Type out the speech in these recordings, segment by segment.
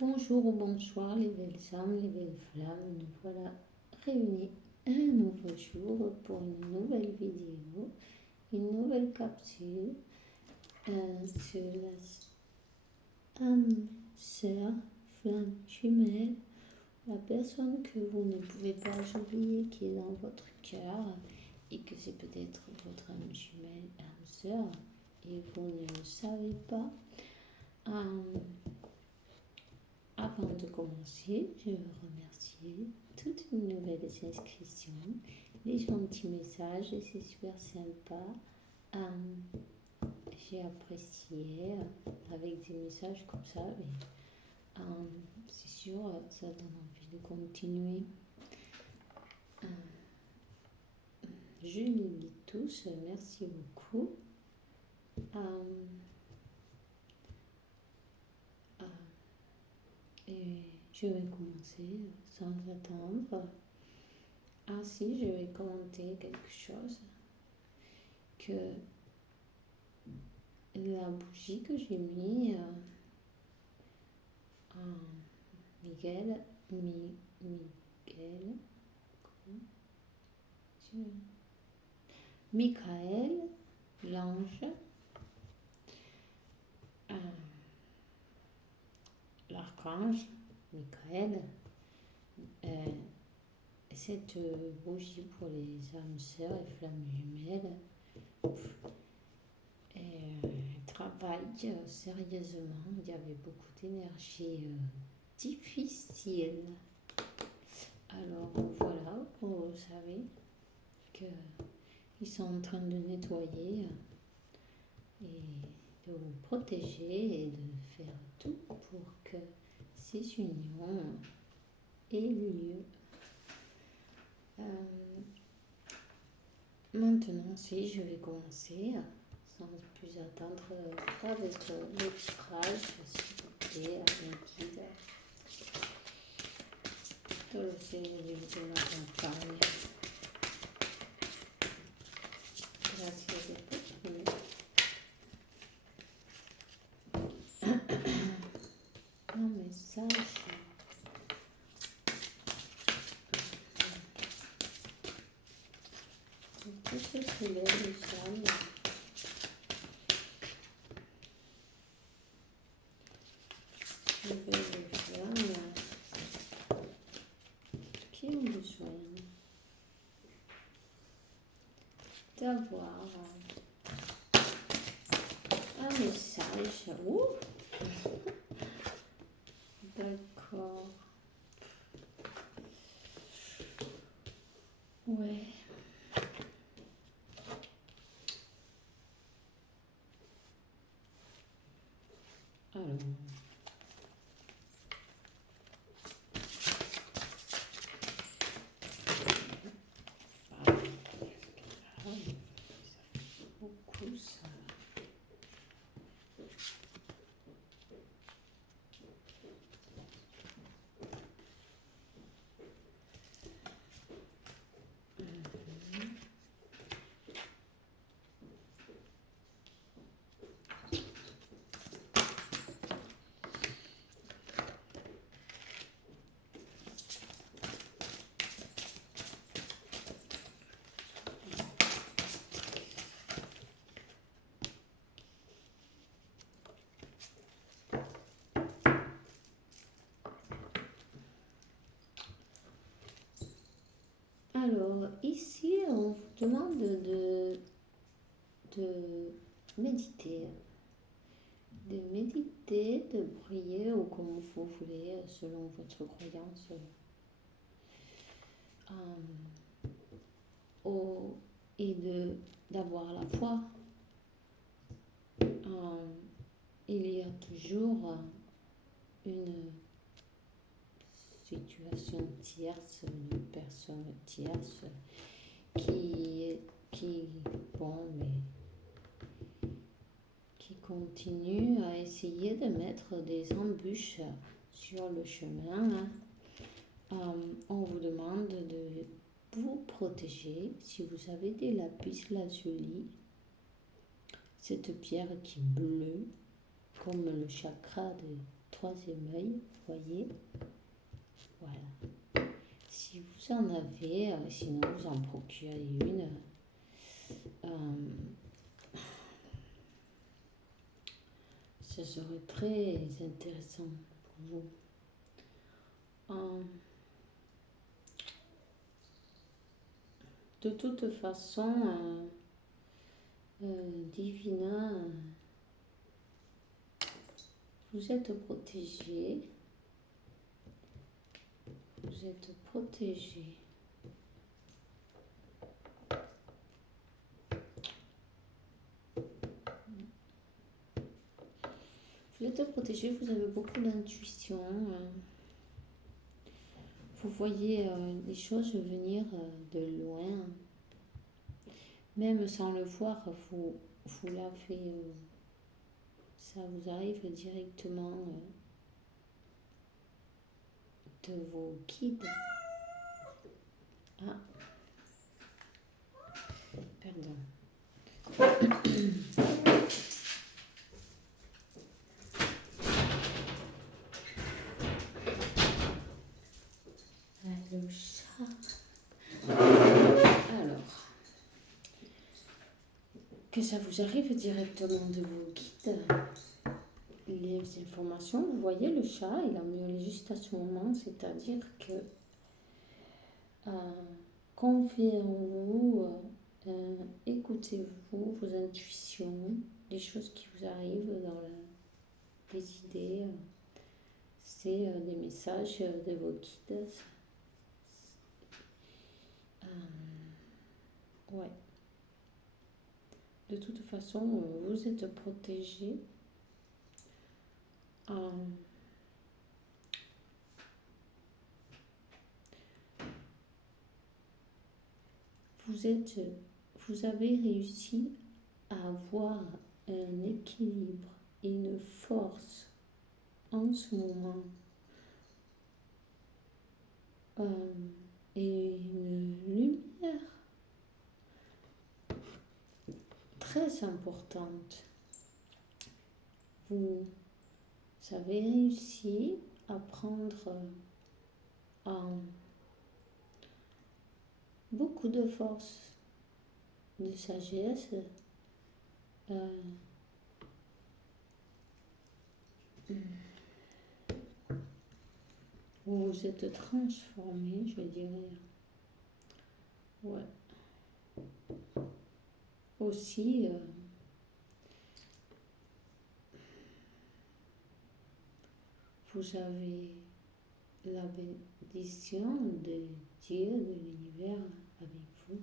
Bonjour ou bonsoir les belles âmes, les belles flammes, nous voilà réunis un nouveau jour pour une nouvelle vidéo, une nouvelle capsule sur la âme, sœur, flamme jumelle, la personne que vous ne pouvez pas oublier qui est dans votre cœur et que c'est peut-être votre âme jumelle, âme sœur et vous ne le savez pas. Avant de commencer, je veux remercier toutes les nouvelles inscriptions, les gentils messages, c'est super sympa. J'ai apprécié avec des messages comme ça, mais c'est sûr, ça donne envie de continuer. Je les lis tous, merci beaucoup. Et je vais commencer sans attendre. Ainsi, je vais commenter quelque chose que la bougie que j'ai mis Miguel, Michael, l'ange, l'archange, Michael, cette bougie pour les âmes sœurs et flammes jumelles, travaille sérieusement. Il y avait beaucoup d'énergie difficile. Alors voilà, vous savez qu'ils sont en train de nettoyer et de vous protéger et de faire tout pour que ces unions aient lieu. Maintenant, si je vais commencer, sans plus attendre, avec le tirage, s'il vous plaît, à mes guides. Tout le Seigneur de la campagne. Gracias a un message. Tout ce que les femmes. Je vais le faire. Qui ont besoin d'avoir un message. D'accord. Ouais. Alors. Beaucoup ça. Alors, ici, on vous demande de méditer. De méditer, de prier ou comme vous voulez, selon votre croyance. Et d'avoir la foi. Il y a toujours une situation tierce, une personne tierce qui continue à essayer de mettre des embûches sur le chemin. On vous demande de vous protéger. Si vous avez des lapis lazuli, cette pierre qui est bleue, comme le chakra troisième œil, vous voyez. Voilà. Si vous en avez, sinon vous en procurez une. Ce serait très intéressant pour vous. De toute façon, Divina, vous êtes protégé. Vous êtes protégé. Vous êtes protégé, vous avez beaucoup d'intuition. Vous voyez les choses venir de loin. Même sans le voir, vous l'avez. Ça vous arrive directement de vos guides. Ah, pardon. Le chat. Alors, que ça vous arrive directement de vos guides, les informations, vous voyez le chat, il a miaulé juste à ce moment, c'est-à-dire que confiez en vous, écoutez-vous, vos intuitions, les choses qui vous arrivent dans les idées, c'est des messages de vos guides. Ouais. De toute façon, vous êtes protégé. Vous avez réussi à avoir un équilibre et une force en ce moment et une lumière très importante. Vous avez réussi à prendre beaucoup de force, de sagesse. Vous vous êtes transformé, je dirais. Ouais. Aussi, vous avez la bénédiction de Dieu, de l'univers avec vous.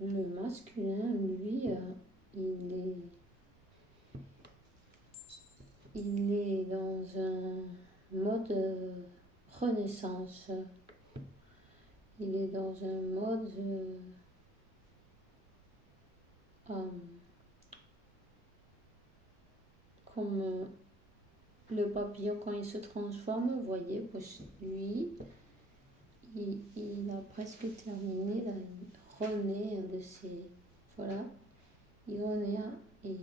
Le masculin, lui, il est dans un mode renaissance. Il est dans un mode comme le papillon quand il se transforme, vous voyez, lui, il a presque terminé, là, il renaît de ses... Voilà, il renaît et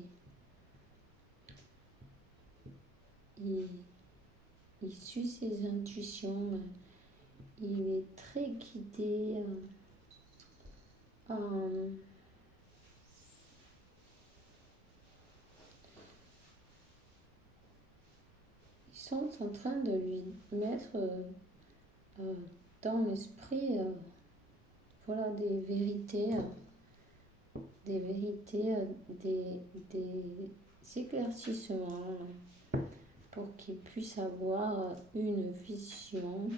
il suit ses intuitions, il est très guidé. Ils sont en train de lui mettre dans l'esprit voilà, des vérités, des éclaircissements pour qu'il puisse avoir une vision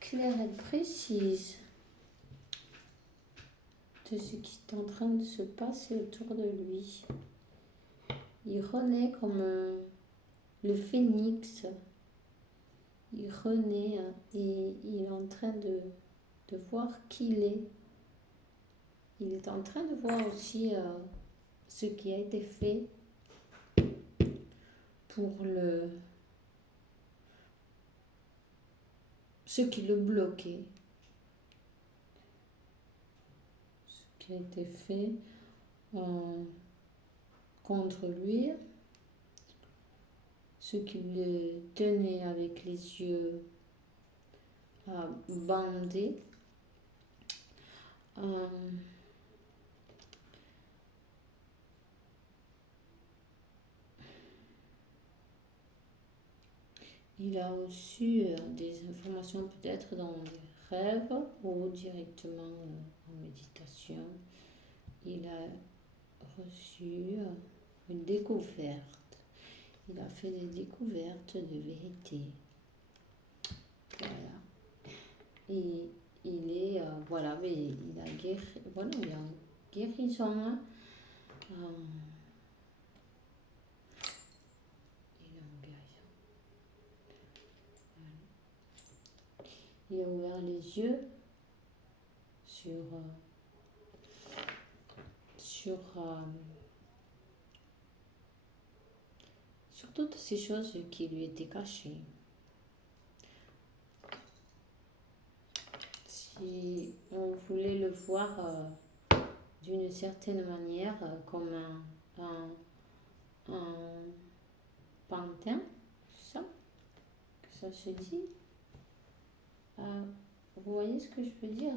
claire et précise de ce qui est en train de se passer autour de lui. Il renaît comme le phénix. Il renaît et il est en train de voir qui il est. Il est en train de voir aussi ce qui a été fait pour ce qui le bloquait. qui a été fait contre lui, ce qui le tenait avec les yeux bandés. Il a reçu des informations peut-être dans des rêves ou directement en méditation. Il a reçu une découverte. Il a fait des découvertes de vérité. Voilà. Et il est, voilà, mais il a guéri, voilà, il a une guérison. Hein. Il est en guérison. Voilà. Il a ouvert les yeux sur toutes ces choses qui lui étaient cachées. Si on voulait le voir d'une certaine manière comme un pantin, ça, que ça se dit. Vous voyez ce que je veux dire?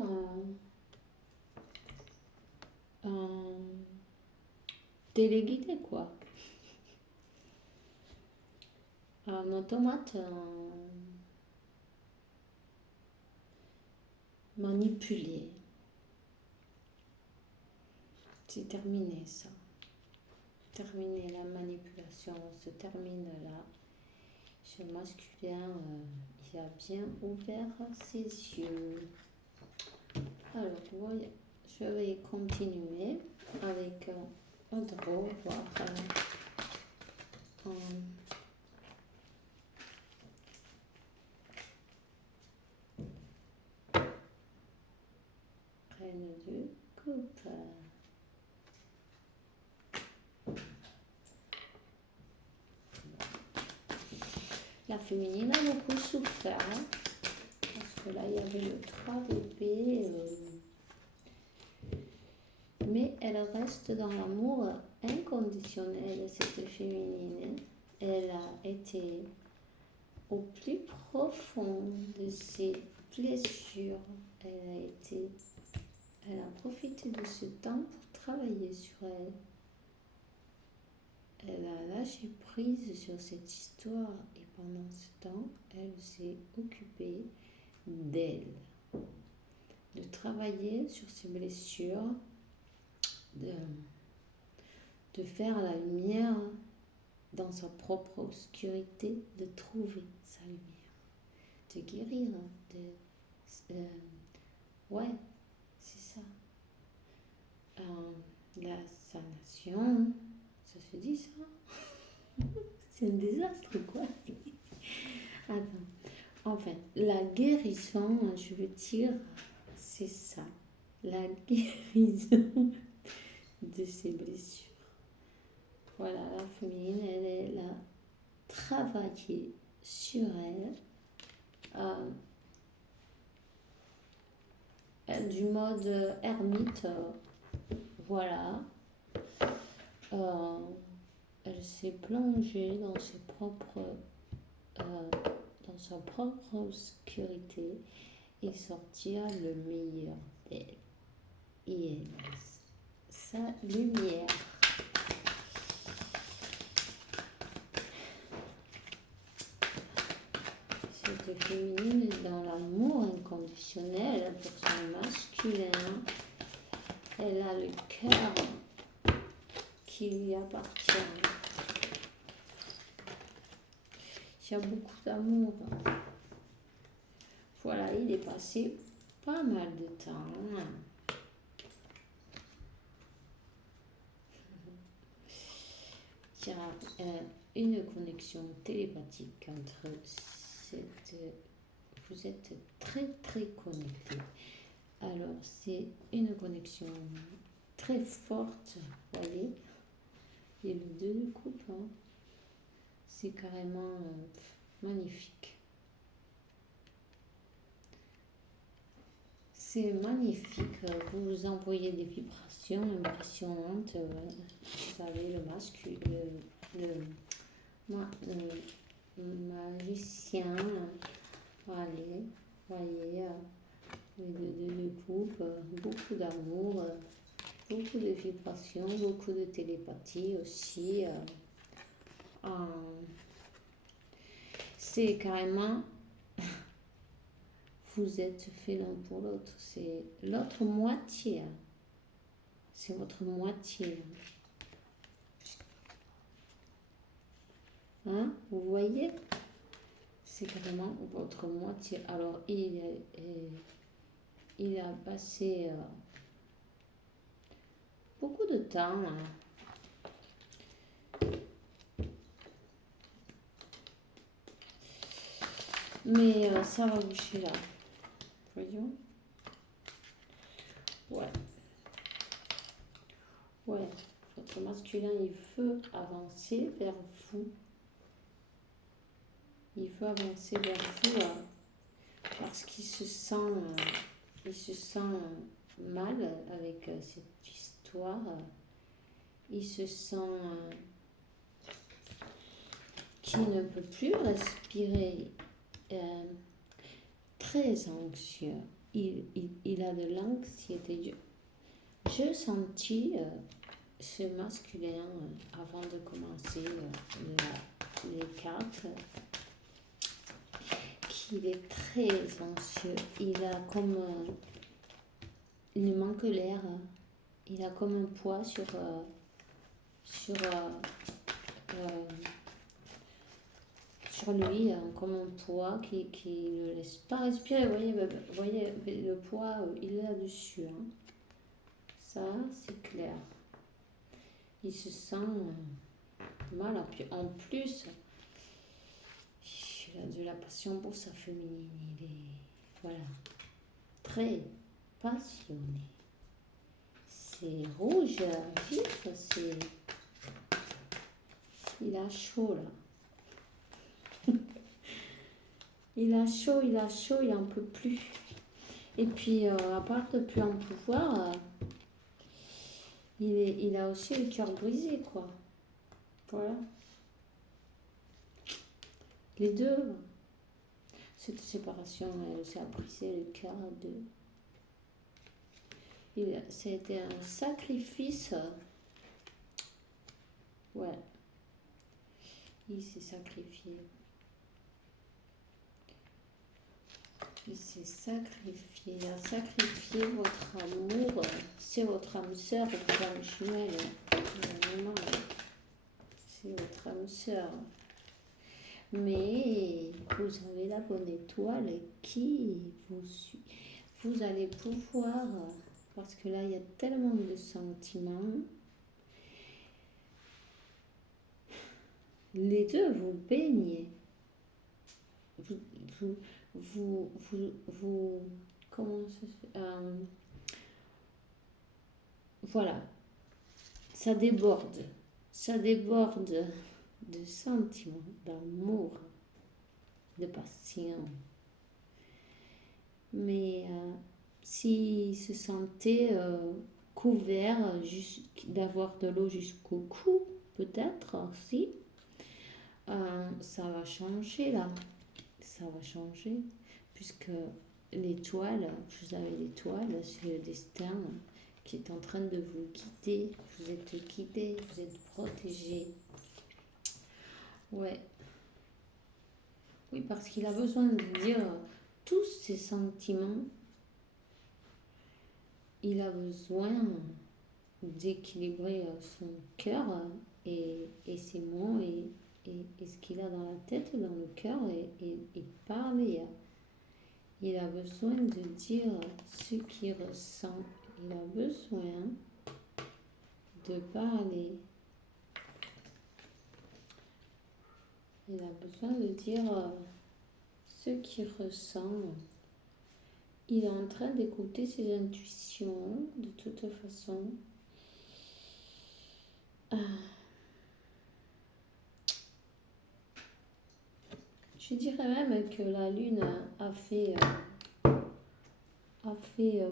Un téléguidé, quoi. Un automate manipulé. C'est terminé, ça. Terminé la manipulation. Se termine là. Ce masculin, il a bien ouvert ses yeux. Alors, voyez, je vais continuer avec un draw, voir reine de coupe. La féminine a beaucoup souffert, hein, parce que là, il y avait le 3 d'épée, mais elle reste dans l'amour inconditionnel, cette féminine. Elle a été au plus profond de ses blessures. Elle a profité de ce temps pour travailler sur elle. Elle a lâché prise sur cette histoire et pendant ce temps, elle s'est occupée d'elle, de travailler sur ses blessures, de faire la lumière dans sa propre obscurité, de trouver sa lumière, de guérir, ouais, c'est ça. La sanation, ça se dit ça? C'est un désastre, quoi. Attends. Enfin, la guérison, je veux dire, c'est ça. La guérison de ses blessures. Voilà, la féminine, elle a travaillé sur elle. Du mode ermite, voilà. Elle s'est plongée dans sa propre obscurité et sortir le meilleur d'elle. Et elle a sa lumière. Cette féminine est dans l'amour inconditionnel pour son masculin. Elle a le cœur qui lui appartient. Il y a beaucoup d'amour. Voilà, il est passé pas mal de temps. Il y a une connexion télépathique entre vous êtes très très connectés. Alors c'est une connexion très forte, vous voyez. Et le 2 de coupe, hein, c'est carrément magnifique. C'est magnifique. Vous envoyez des vibrations impressionnantes. Vous avez le masculin, le magicien. Allez, voyez, les deux de coupe, beaucoup d'amour, beaucoup de vibrations, beaucoup de télépathie aussi. C'est carrément, vous êtes fait l'un pour l'autre. C'est l'autre moitié. C'est votre moitié. Hein? Vous voyez? C'est carrément votre moitié. Alors, il a passé beaucoup de temps. Mais ça va bouger là. Voyons. Ouais. Ouais. Votre masculin, il veut avancer vers vous. Il veut avancer vers vous parce qu'il se sent mal avec cette histoire. Il se sent qu'il ne peut plus respirer. Très anxieux. Il a de l'anxiété. Je sentis ce masculin avant de commencer les cartes qu'il est très anxieux. Il a comme il lui manque l'air. Il a comme un poids sur lui, comme un poids qui ne le laisse pas respirer. Vous voyez le poids, il est là-dessus. Hein. Ça, c'est clair. Il se sent mal. En plus, il a de la passion pour sa féminine. Il est, voilà, très passionné. C'est rouge, vif, il a chaud là. Il a chaud, il en peut plus. Et puis, à part de plus en pouvoir, il a aussi le cœur brisé, quoi. Voilà. Les deux. Cette séparation, ça a brisé le cœur de... C'était un sacrifice. Ouais. Il s'est sacrifié. Il s'est sacrifié. Il a sacrifié votre amour. C'est votre âme sœur, votre âme jumelle. C'est votre âme sœur. Mais vous avez la bonne étoile qui vous suit. Vous allez pouvoir, parce que là, il y a tellement de sentiments. Les deux, vous baignez. Vous comment ça se fait voilà. Ça déborde de sentiments, d'amour, de passion. Mais s'il se sentait couvert d'avoir de l'eau jusqu'au cou, peut-être aussi, ça va changer là. Ça va changer, puisque l'étoile, vous avez l'étoile, c'est le destin qui est en train de vous guider. Vous êtes guidé, vous êtes protégé. Ouais. Oui, parce qu'il a besoin de dire tous ses sentiments. Il a besoin d'équilibrer son cœur et ses mots et ce qu'il a dans la tête, dans le cœur et parler. Il a besoin de dire ce qu'il ressent. Il a besoin de parler. Il a besoin de dire ce qu'il ressent. Il est en train d'écouter ses intuitions de toute façon. Je dirais même que la Lune a a fait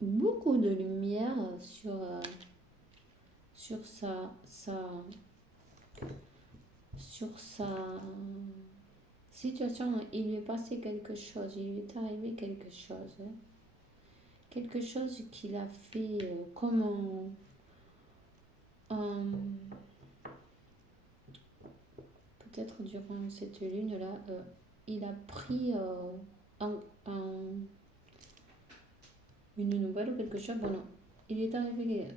beaucoup de lumière sur sa situation. Il lui est passé quelque chose, il lui est arrivé quelque chose. Hein. Quelque chose qu'il a fait comme peut-être durant cette lune-là, il a pris une nouvelle ou quelque chose. Bon, non. Il est arrivé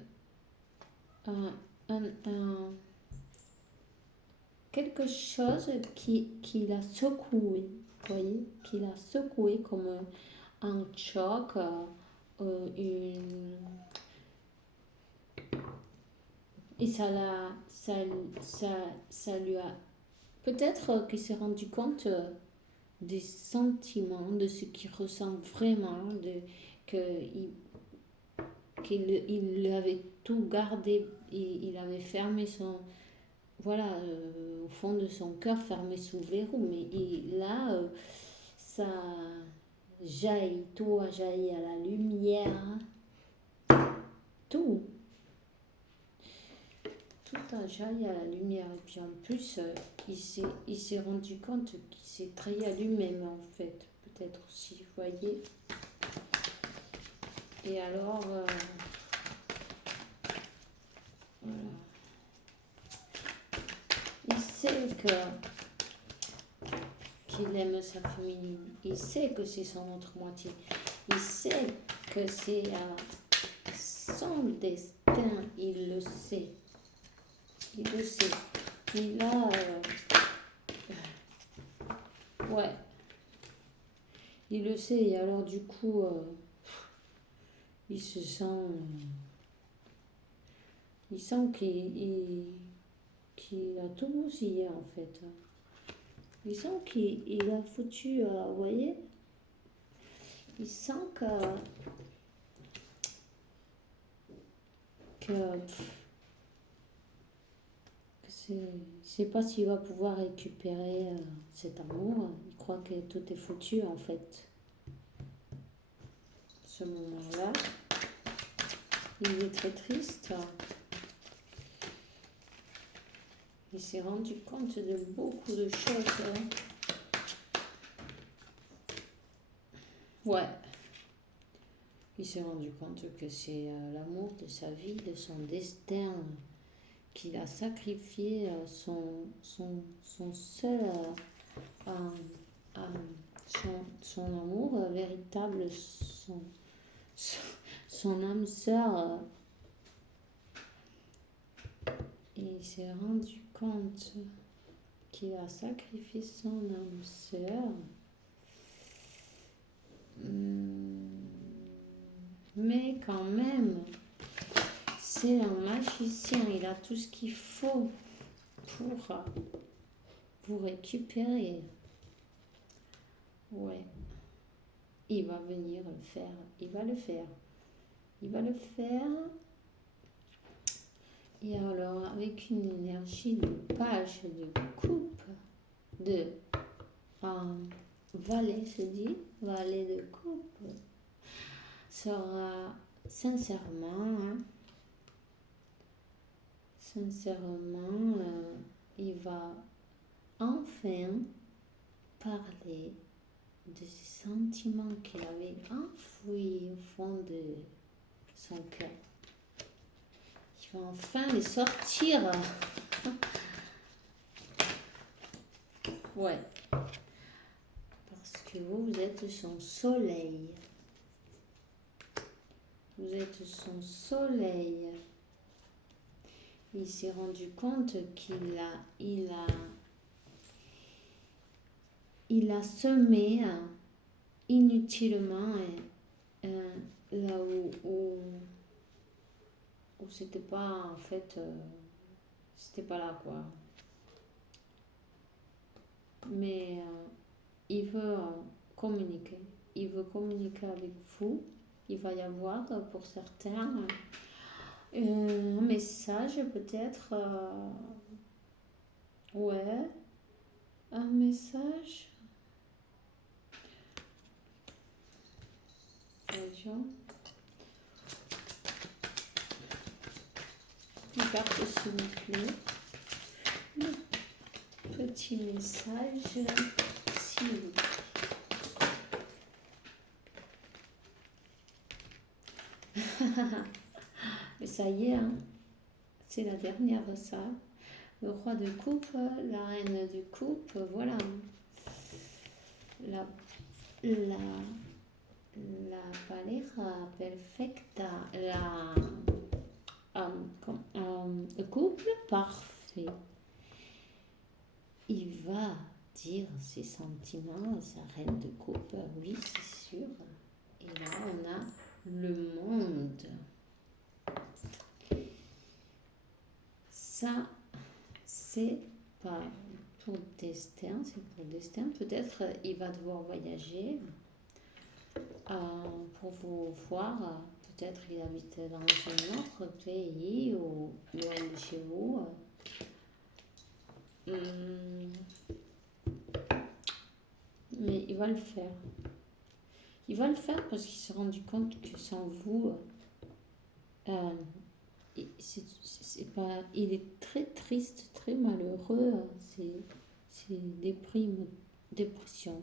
quelque chose qui l'a secoué, vous voyez, qui l'a secoué comme un choc, et ça lui a peut-être qu'il s'est rendu compte des sentiments, de ce qu'il ressent vraiment, qu'il avait tout gardé, il avait fermé voilà, au fond de son cœur, fermé sous verrou, mais là, ça jaillit, tout a jailli à la lumière, tout a jailli à la lumière, et puis en plus, il s'est rendu compte qu'il s'est trahi à lui-même, en fait, peut-être aussi, vous voyez. Et alors, voilà. Il sait qu'il aime sa féminine. Il sait que c'est son autre moitié. Il sait que c'est son destin. Il le sait. Il le sait. Il a... ouais. Il le sait. Et alors du coup, il se sent... il sent qu'il a tout bousillé en fait. Il sent qu'il a foutu, vous voyez, il sent que c'est pas s'il va pouvoir récupérer cet amour. Il croit que tout est foutu en fait. Ce moment-là, il est très triste. Il s'est rendu compte de beaucoup de choses. Ouais. Il s'est rendu compte que c'est l'amour de sa vie, de son destin, qu'il a sacrifié son seul, son amour véritable, son âme sœur. Et il s'est rendu compte qu'il a sacrifié son âme sœur. Mais quand même, c'est un magicien, il a tout ce qu'il faut pour vous récupérer. Ouais. Il va venir le faire. Il va le faire. Il va le faire. Et alors, avec une énergie de page de coupe, de valet, se dit, valet de coupe, sera sincèrement, il va enfin parler de ces sentiments qu'il avait enfouis au fond de son cœur. Il va enfin les sortir. Ouais. Parce que vous êtes son soleil. Vous êtes son soleil. Il s'est rendu compte il a semé inutilement là où c'était pas en fait c'était pas là quoi. Mais il veut communiquer. Il veut communiquer avec vous. Il va y avoir pour certains un message peut-être. Ouais. Un message. attention. Une carte s'il vous plaît. Petit message s'il vous plaît. Mais ça y est, hein, c'est la dernière ça. Le roi de coupe, la reine de coupe, voilà. La pareja perfecta, le couple parfait. Il va dire ses sentiments à sa reine de coupe, oui, c'est sûr. Et là, on a le monde. Ça, c'est pas pour destin, c'est pour destin. Peut-être il va devoir voyager pour vous voir. Peut-être il habite dans un autre pays ou loin de chez vous. Mais il va le faire. Il va le faire parce qu'il s'est rendu compte que sans vous, c'est pas, il est très triste, très malheureux. C'est dépression.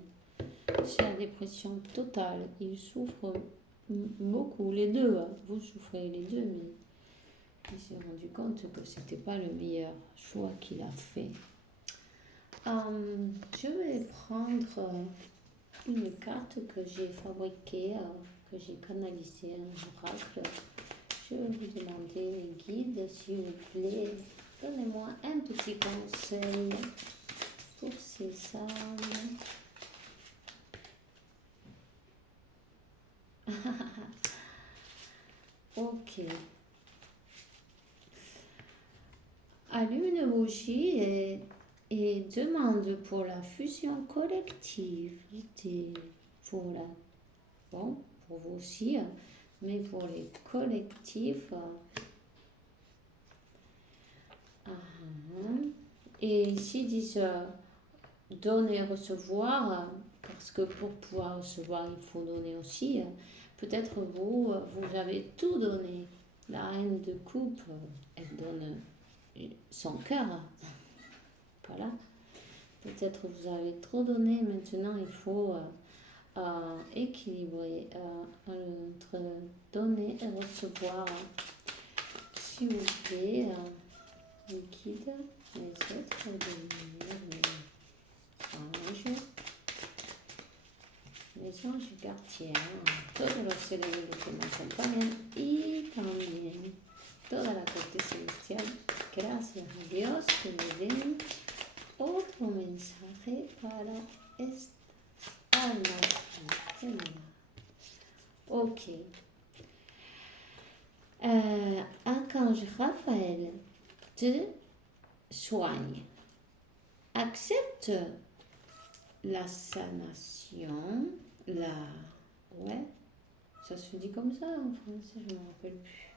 C'est la dépression totale. Il souffre beaucoup, les deux. Vous souffrez les deux, mais il s'est rendu compte que c'était pas le meilleur choix qu'il a fait. Je vais prendre une carte que j'ai fabriquée, que j'ai canalisée, un oracle. Je vais vous demander, les guides, s'il vous plaît, donnez-moi un petit conseil pour ces âmes. Ok. Allume une bougie et demande pour la fusion collective. Pour vous aussi, mais pour les collectifs. Et ici, ils disent donner, recevoir, parce que pour pouvoir recevoir, il faut donner aussi. Peut-être vous avez tout donné. La reine de coupe, elle donne son cœur. Voilà. Peut-être vous avez trop donné. Maintenant, il faut équilibrer entre donner et recevoir. S'il vous plaît, les guides, les êtres de lumière, les anges gardiens, todos los seres que me acompañan y también toda la corte celestial. Gracias a Dios que me den otro mensaje para esta alma. Ok. Archange Raphaël te soigne. Accepte la sanation, ouais, ça se dit comme ça en français, je ne me rappelle plus.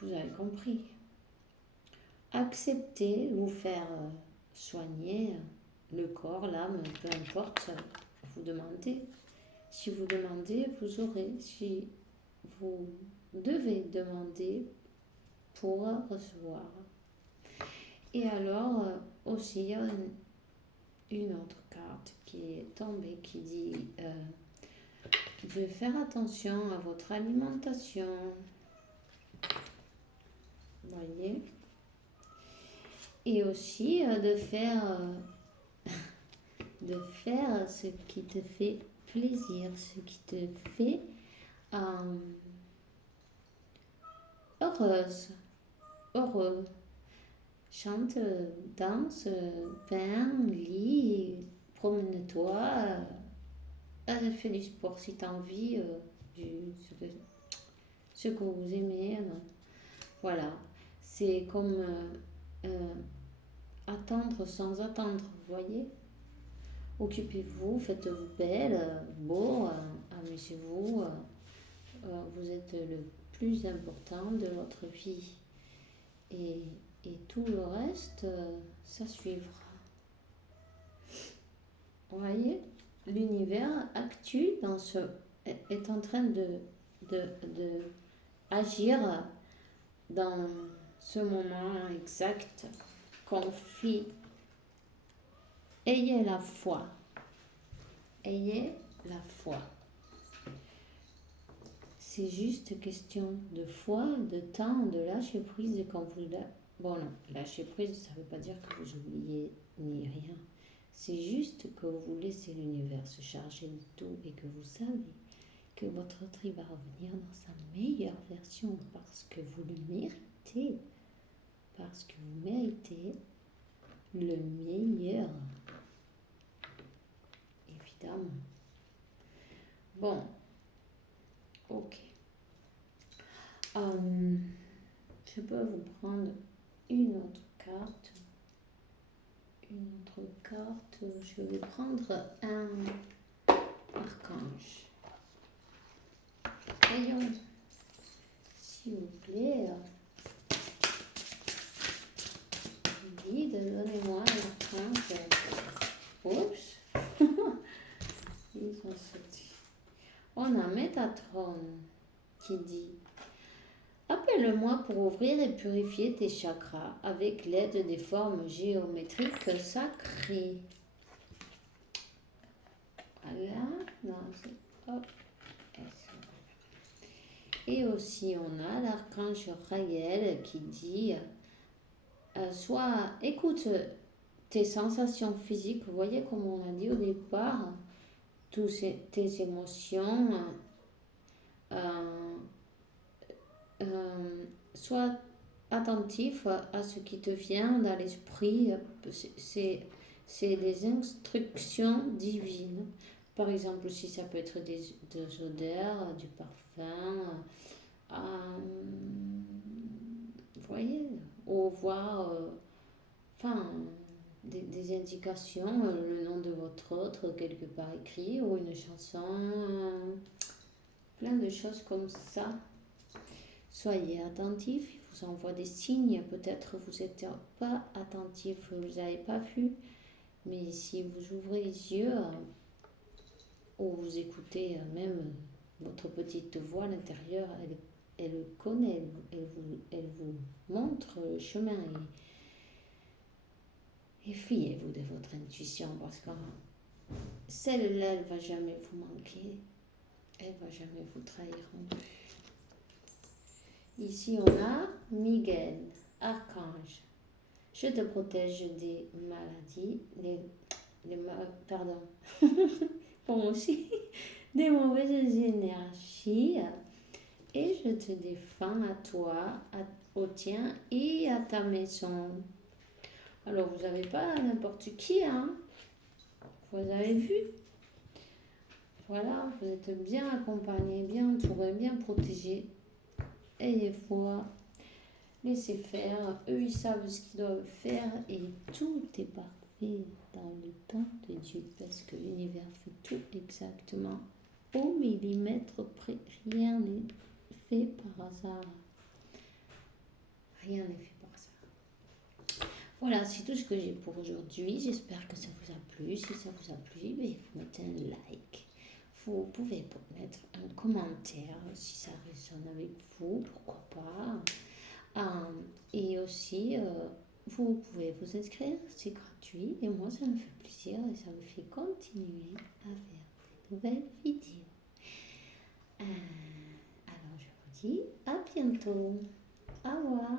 Vous avez compris. Acceptez, vous faire soigner le corps, l'âme, peu importe, vous demandez. Si vous demandez, vous aurez. Si vous devez demander pour recevoir. Et alors, aussi, il y a une autre carte qui est tombée qui dit de faire attention à votre alimentation. Voyez. Et aussi de faire ce qui te fait plaisir, ce qui te fait heureux. Chante, danse, peins, lis, promène-toi, fais du sport si tu as envie, ce que vous aimez. Voilà, c'est comme attendre sans attendre, vous voyez. Occupez-vous, faites-vous belle, beau, amusez-vous. Vous êtes le plus important de votre vie. Et tout le reste, ça suivra. Vous voyez, l'univers actue dans ce est en train de agir dans ce moment exact. Confie. Ayez la foi. Ayez la foi. C'est juste question de foi, de temps, de lâcher prise. Et quand vous bon, non, lâcher prise, ça ne veut pas dire que vous oubliez ni rien. C'est juste que vous laissez l'univers se charger de tout et que vous savez que votre tri va revenir dans sa meilleure version parce que vous le méritez. Parce que vous méritez le meilleur. Évidemment. Bon. Ok. Je peux vous prendre une autre carte. Je vais prendre un archange. Voyons, s'il vous plaît. Guide, donnez-moi un archange. Oups. Ils ont sauté. On a Métatron qui dit: appelle-moi pour ouvrir et purifier tes chakras avec l'aide des formes géométriques sacrées. Voilà, non, c'est hop. Et aussi, on a l'archange Raël qui dit soit écoute tes sensations physiques, vous voyez comme on a dit au départ, tes émotions, sois attentif à ce qui te vient dans l'esprit. C'est des instructions divines. Par exemple, si ça peut être des odeurs, du parfum, vous voyez, ou voir, des indications, le nom de votre autre quelque part écrit, ou une chanson, plein de choses comme ça. Soyez attentifs, il vous envoie des signes, peut-être vous n'êtes pas attentif, vous n'avez pas vu, mais si vous ouvrez les yeux, ou vous écoutez même votre petite voix à l'intérieur, elle connaît, elle vous montre le chemin. Et fiez-vous de votre intuition parce que celle-là, elle ne va jamais vous manquer. Elle ne va jamais vous trahir non plus. Ici, on a Miguel, archange. Je te protège des maladies, pardon, pour moi aussi, des mauvaises énergies. Et je te défends à toi, au tien et à ta maison. Alors, vous n'avez pas n'importe qui, hein. Vous avez vu. Voilà, vous êtes bien accompagné, bien entouré, bien protégé. Ayez foi. Laissez faire. Eux, ils savent ce qu'ils doivent faire et tout est parfait dans le temps de Dieu parce que l'univers fait tout exactement au millimètre près. Rien n'est fait par hasard. Rien n'est fait par hasard. Voilà, c'est tout ce que j'ai pour aujourd'hui. J'espère que ça vous a plu. Si ça vous a plu, vous mettez un like. Vous pouvez mettre un commentaire si ça résonne avec vous, pourquoi pas. Et aussi, vous pouvez vous inscrire, c'est gratuit. Et moi, ça me fait plaisir et ça me fait continuer à faire de nouvelles vidéos. Alors, je vous dis à bientôt. Au revoir.